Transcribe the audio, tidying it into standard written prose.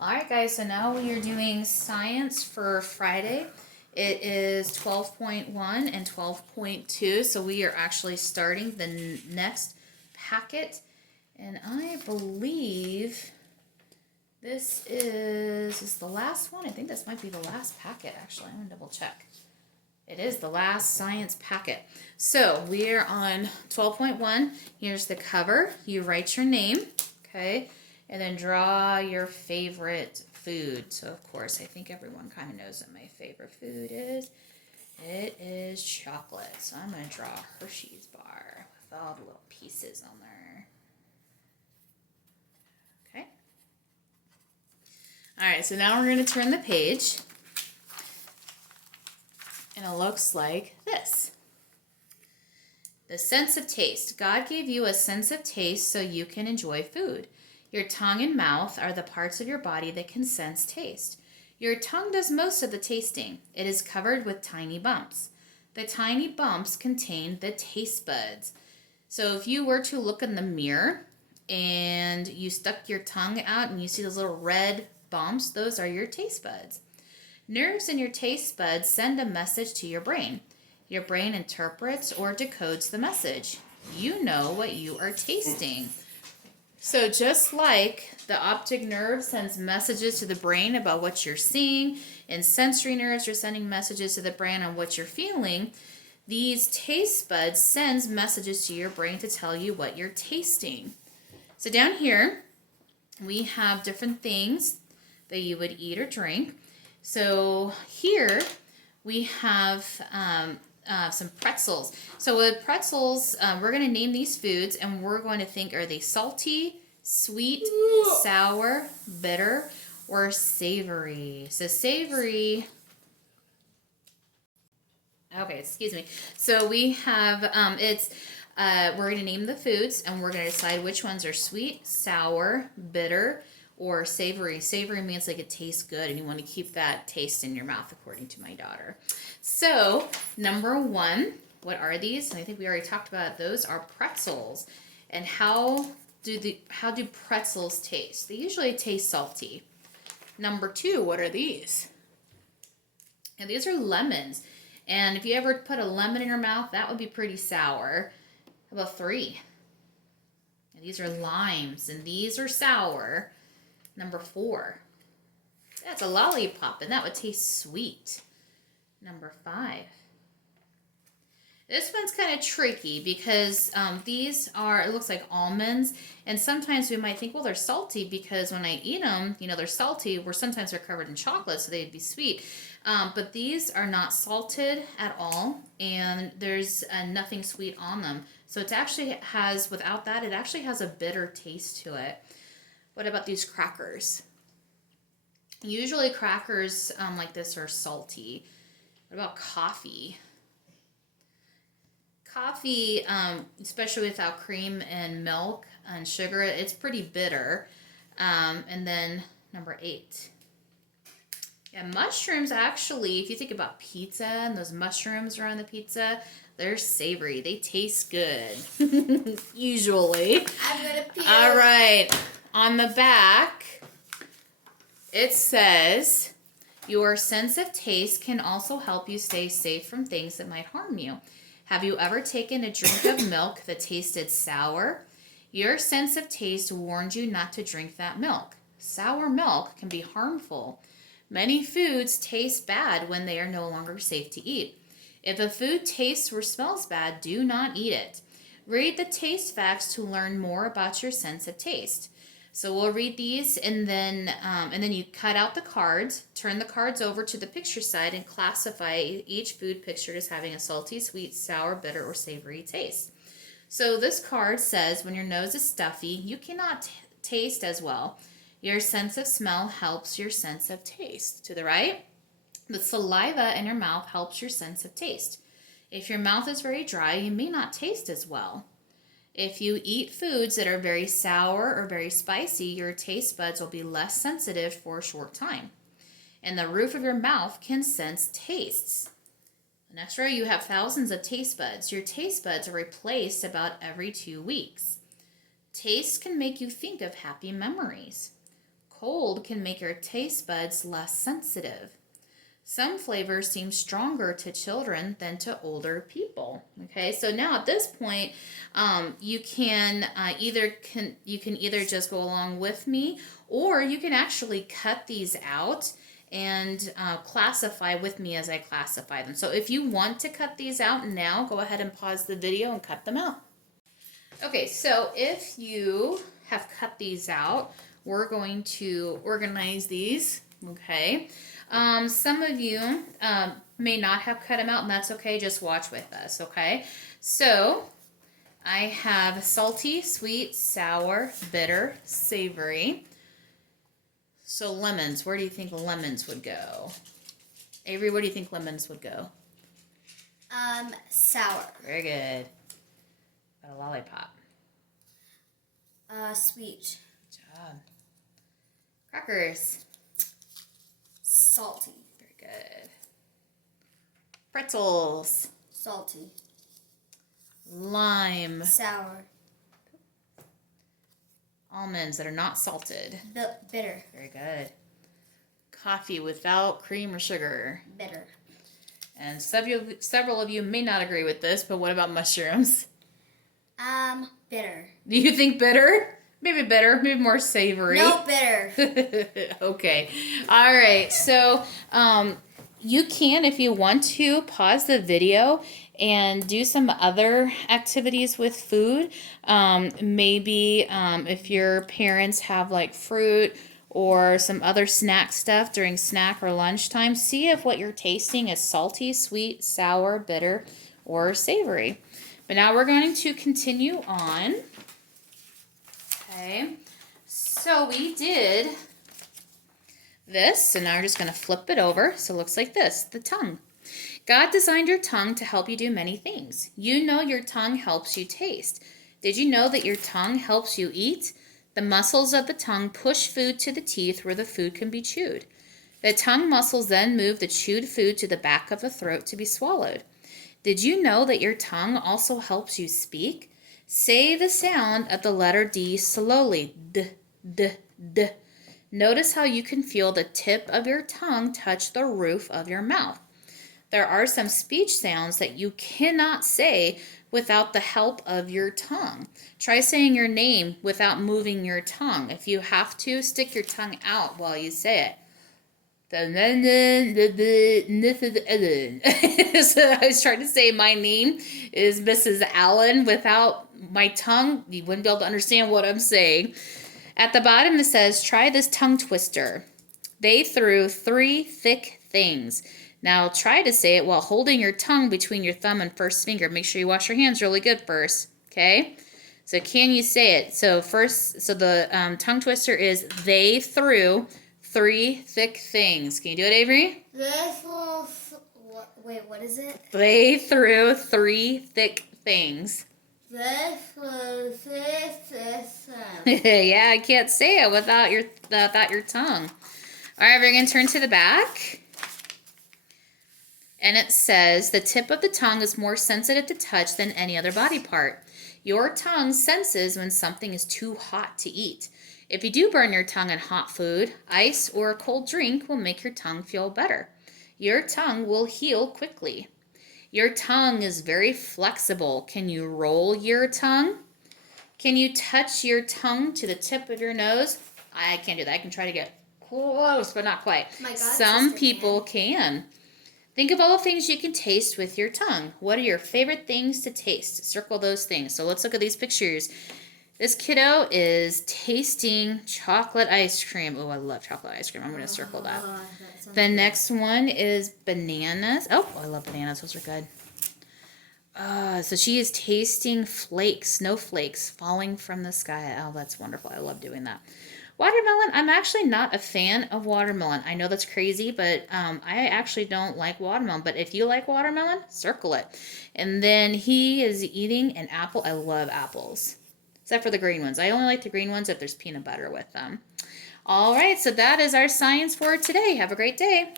Alright guys, so now we are doing science for Friday. It is 12.1 and 12.2, so we are actually starting the next packet. And I believe this is the last one. I think this might be the last packet actually. I'm going to double check. It is the last science packet. So we are on 12.1. Here's the cover. You write your name, okay? And then draw your favorite food. So, of course, I think everyone kind of knows what my favorite food is. It is chocolate. So I'm going to draw a Hershey's bar with all the little pieces on there. Okay. All right, so now we're going to turn the page. And it looks like this. The sense of taste. God gave you a sense of taste so you can enjoy food. Your tongue and mouth are the parts of your body that can sense taste. Your tongue does most of the tasting. It is covered with tiny bumps. The tiny bumps contain the taste buds. So if you were to look in the mirror and you stuck your tongue out and you see those little red bumps, those are your taste buds. Nerves in your taste buds send a message to your brain. Your brain interprets or decodes the message. You know what you are tasting. So just like the optic nerve sends messages to the brain about what you're seeing, and sensory nerves are sending messages to the brain on what you're feeling, these taste buds sends messages to your brain to tell you what you're tasting. So down here, we have different things that you would eat or drink. So here we have some pretzels. So with pretzels, we're going to name these foods and we're going to think, are they salty, sweet, sour, bitter, or savory? So savory, okay, excuse me. So we have, we're going to name the foods and we're going to decide which ones are sweet, sour, bitter, or savory. Savory means like it tastes good and you want to keep that taste in your mouth, according to my daughter. So number one, what are these? And I think we already talked about those are pretzels. And how do pretzels taste? They usually taste salty. Number two, what are these? And these are lemons. And if you ever put a lemon in your mouth, that would be pretty sour. How about three? And these are limes, and these are sour. Number four, that's a lollipop, and that would taste sweet. Number five. This one's kind of tricky because these are, it looks like almonds, and sometimes we might think, well, they're salty because when I eat them, you know, they're salty, where sometimes they're covered in chocolate, so they'd be sweet. But these are not salted at all, and there's nothing sweet on them. So it actually has, without that, it actually has a bitter taste to it. What about these crackers? Usually crackers like this are salty. What about coffee? Coffee, especially without cream and milk and sugar, it's pretty bitter. And then number 8. Yeah, mushrooms actually, if you think about pizza and those mushrooms around the pizza, they're savory. They taste good. Usually. I'm gonna puke. All right. On the back, it says, your sense of taste can also help you stay safe from things that might harm you. Have you ever taken a drink of milk that tasted sour? Your sense of taste warned you not to drink that milk. Sour milk can be harmful. Many foods taste bad when they are no longer safe to eat. If a food tastes or smells bad, do not eat it. Read the taste facts to learn more about your sense of taste. So we'll read these and then you cut out the cards, turn the cards over to the picture side, and classify each food pictured as having a salty, sweet, sour, bitter, or savory taste. So this card says when your nose is stuffy, you cannot taste as well. Your sense of smell helps your sense of taste. To the right, the saliva in your mouth helps your sense of taste. If your mouth is very dry, you may not taste as well. If you eat foods that are very sour or very spicy, your taste buds will be less sensitive for a short time. And the roof of your mouth can sense tastes. Next row, you have thousands of taste buds. Your taste buds are replaced about every 2 weeks. Taste can make you think of happy memories. Cold can make your taste buds less sensitive. Some flavors seem stronger to children than to older people. Okay, so now at this point, you can either just go along with me, or you can actually cut these out and classify with me as I classify them. So if you want to cut these out now, go ahead and pause the video and cut them out. Okay, so if you have cut these out, we're going to organize these. Okay. Some of you may not have cut them out, and that's okay. Just watch with us, okay? So I have salty, sweet, sour, bitter, savory. So lemons, where do you think lemons would go? Avery, where do you think lemons would go? Sour. Very good. Got a lollipop. Sweet. Good job. Crackers. Salty. Very good. Pretzels. Salty. Lime. Sour. Almonds that are not salted. Bitter. Very good. Coffee without cream or sugar. Bitter. And several of you may not agree with this, but what about mushrooms? Bitter. Do you think bitter? Maybe bitter, maybe more savory. No, bitter. Okay. All right. So you can, if you want to, pause the video and do some other activities with food. Maybe if your parents have like fruit or some other snack stuff during snack or lunchtime, see if what you're tasting is salty, sweet, sour, bitter, or savory. But now we're going to continue on. Okay, so we did this, and now we're just going to flip it over. So it looks like this, the tongue. God designed your tongue to help you do many things. You know your tongue helps you taste. Did you know that your tongue helps you eat? The muscles of the tongue push food to the teeth where the food can be chewed. The tongue muscles then move the chewed food to the back of the throat to be swallowed. Did you know that your tongue also helps you speak? Say the sound of the letter D slowly. D, D, D. Notice how you can feel the tip of your tongue touch the roof of your mouth. There are some speech sounds that you cannot say without the help of your tongue. Try saying your name without moving your tongue. If you have to, stick your tongue out while you say it. So I was trying to say my name is Mrs. Allen without my tongue. You wouldn't be able to understand what I'm saying. At the bottom it says, try this tongue twister. They threw 3 thick things. Now try to say it while holding your tongue between your thumb and first finger. Make sure you wash your hands really good first. Okay? So can you say it? So the tongue twister is they threw 3 thick things. Can you do it, Avery? Wait, what is it? They threw 3 thick things. Yeah, I can't say it without your tongue. All right, we're going to turn to the back. And it says, the tip of the tongue is more sensitive to touch than any other body part. Your tongue senses when something is too hot to eat. If you do burn your tongue in hot food, ice or a cold drink will make your tongue feel better. Your tongue will heal quickly. Your tongue is very flexible. Can you roll your tongue? Can you touch your tongue to the tip of your nose? I can't do that. I can try to get close, but not quite. My God, some people can. Think of all the things you can taste with your tongue. What are your favorite things to taste? Circle those things. So let's look at these pictures. This kiddo is tasting chocolate ice cream. Oh, I love chocolate ice cream. I'm going to circle that. The next one is bananas. Oh, I love bananas. Those are good. So she is tasting flakes, snowflakes falling from the sky. Oh, that's wonderful. I love doing that. Watermelon, I'm actually not a fan of watermelon. I know that's crazy, but I actually don't like watermelon. But if you like watermelon, circle it. And then he is eating an apple. I love apples, except for the green ones. I only like the green ones if there's peanut butter with them. All right, so that is our science for today. Have a great day.